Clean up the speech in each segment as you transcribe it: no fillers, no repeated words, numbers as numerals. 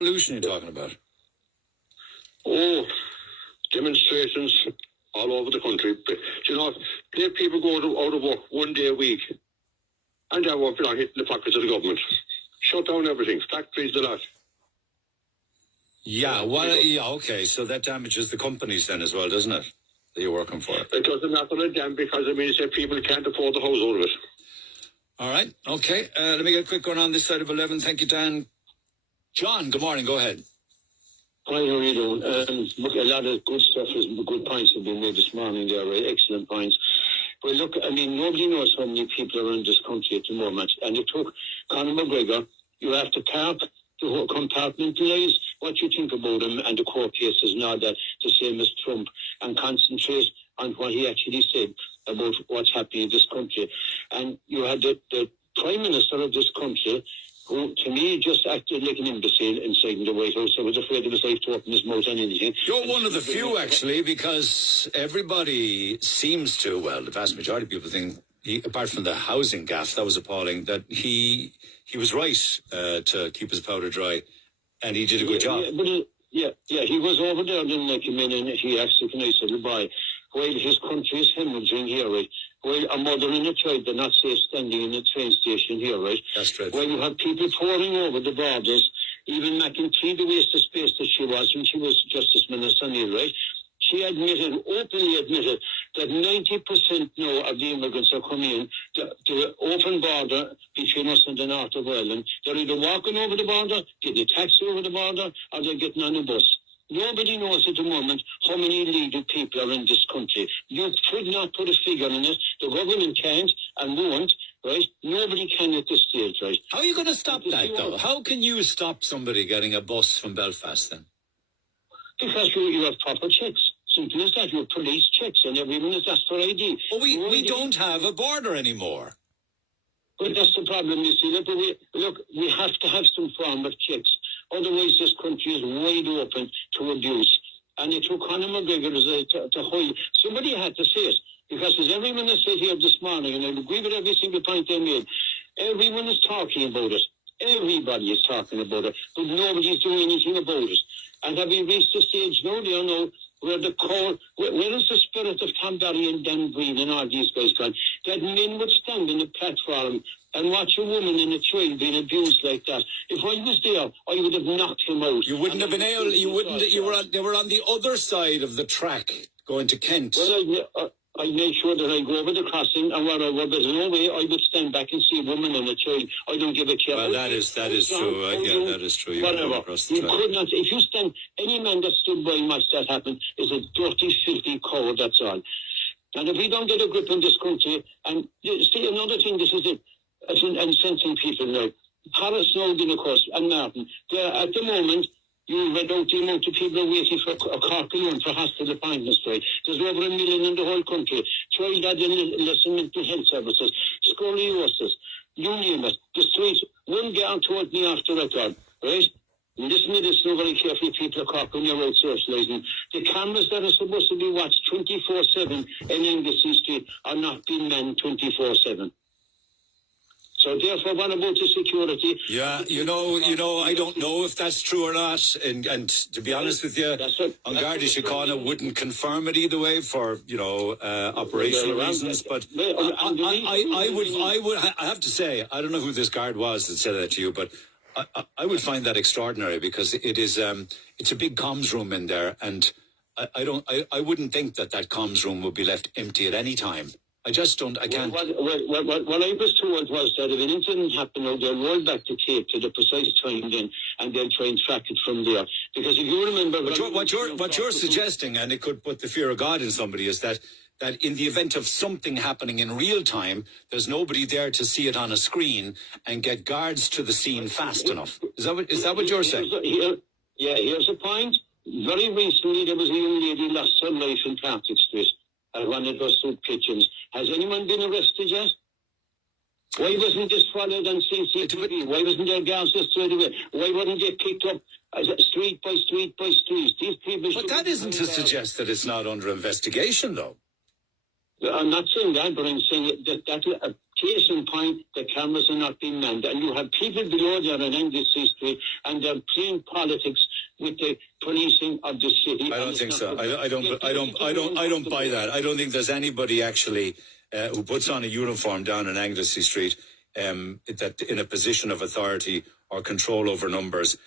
Revolution you're talking about? Oh, demonstrations all over the country. But, you know, there people go out of work 1 day a week, and they're working on hitting the pockets of the government. Shut down everything. Factories, the lot. Yeah, okay, so that damages the companies then as well, doesn't it, that you're working for? It doesn't matter to them because, I mean, people can't afford the house out of it. All right, okay. Let me get a quick one on this side of 11. Thank you, Dan. John, good morning. Go ahead. Hi, how are you doing? Look, a lot of good stuff, good points have been made this morning there, right? Excellent points. But look, I mean, nobody knows how many people are in this country at the moment. And it took Conor McGregor, you have to compartmentalise what you think about him and the court cases and all that, the same as Trump, and concentrate on what he actually said about what's happening in this country. And you had the Prime Minister of this country, who, to me, just acted like an imbecile inside the White House. I was afraid of his life to open his mouth on anything. You're one of the few, actually, because everybody seems to, well, the vast majority of people think, apart from the housing gaffe, that was appalling, that he was right to keep his powder dry, and he did a good job. He was over there, then they came in and he asked, can I settle by? While his country is hemorrhaging here, right? While a mother and a child are not safe standing in a train station here, right? That's dreadful. While you have people pouring over the borders, even McEntee, the waste of space that she was when she was Justice Minister, right? She openly admitted, that 90% now of the immigrants are coming in, the open border between us and the north of Ireland. They're either walking over the border, getting a taxi over the border, or they're getting on a bus. Nobody knows at the moment how many illegal people are in this country. You could not put a figure on it. The government can't and won't, right? Nobody can at this stage, right? How are you going to stop that, though? How can you stop somebody getting a bus from Belfast, then? Because you have proper checks. Simple as that. You have police checks and everyone is asked for ID. Well, we don't have a border anymore. But that's the problem, you see. We have to have some form of checks. Otherwise, this country is wide open to abuse. And it took Conor McGregor to hold. Somebody had to say it. Because as everyone has said here this morning, and I agree with every single point they made, everyone is talking about it. Everybody is talking about it. But nobody is doing anything about it. And have we reached the stage now, do you know, where where is the spirit of Tom Barry and Dan Green and all these guys gone? That men would stand in a platform and watch a woman and a child being abused like that. If I was there, I would have knocked him out. You wouldn't have been able. They were on the other side of the track going to Kent. Well, I made sure that I go over the crossing, and where I was, there's no way I would stand back and see a woman and a child. I don't give a care. Well, that is true. That is true. Whatever. You could not. If you stand, any man that stood by and watched that happen is a dirty, filthy coward. That's all. And if we don't get a grip on this country, and see another thing, this is it, and sensing people now. Harris, Snowden, of course, and Martin. They're at the moment. You read out the amount of people waiting for a Cork alone for hospital appointments, right? There's over 1 million in the whole country. Child adolescent mental health services, scoliosis, you name it. The streets, one girl told me off the record, right? Listen to this now very carefully, people of Cork, when you're out socialising. The cameras that are supposed to be watched 24/7 in Anglesey Street are not being manned 24/7. So therefore, what about the security? Yeah, you know, I don't know if that's true or not. And to be honest with you, Garda Síochána wouldn't confirm it either way for, operational reasons. But I have to say, I don't know who this guard was that said that to you, but I would find that extraordinary because it is, it's a big comms room in there. And I wouldn't think that comms room would be left empty at any time. I just don't, I can't. What I was told was that if an incident happened, they'll roll back the tape to the precise time then, and they'll try and track it from there. Because if you remember... What you're suggesting, and it could put the fear of God in somebody, is that in the event of something happening in real time, there's nobody there to see it on a screen and get guards to the scene fast enough. Is that what you're saying? Here's a point. Very recently, there was a young lady lost her life in Partick Street at one of those soup kitchens. Has anyone been arrested yet? Why wasn't this followed on CCTV? Why wasn't there guards there straight away? Why wouldn't they picked up street by street by street? These people. But that isn't to suggest that it's not under investigation, though. I'm not saying that, but I'm saying that Case in point, the cameras are not being manned, and you have people below there on Anglesey Street, and they're playing politics with the policing of the city. I don't think so. I don't buy that. I don't think there's anybody actually who puts on a uniform down in Anglesey Street that in a position of authority or control over numbers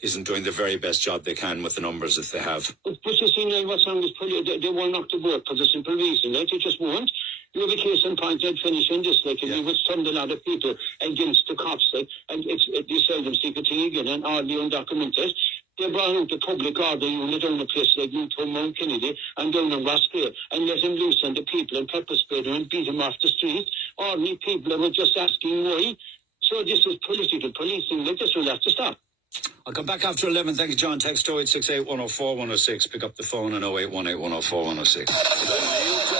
isn't doing the very best job they can with the numbers that they have. But you see now what's on this police, they won't knock the work for the simple reason, right? They just won't. You have a case in point, they'd finish in this, like, and you would send a lot of people against the cops, like, and they seldom see the thing again, and all the undocumented. They brought out the public order unit down a place like Newton, Mount Kennedy, and down on Roscrea, and let him loose on the people and pepper spray them and beat them off the street. Ordinary people that were just asking why. So this is political policing, like this will have to stop. I'll come back after 11. Thank you, John. Text 0868 104 106. Pick up the phone on 0818 104 106.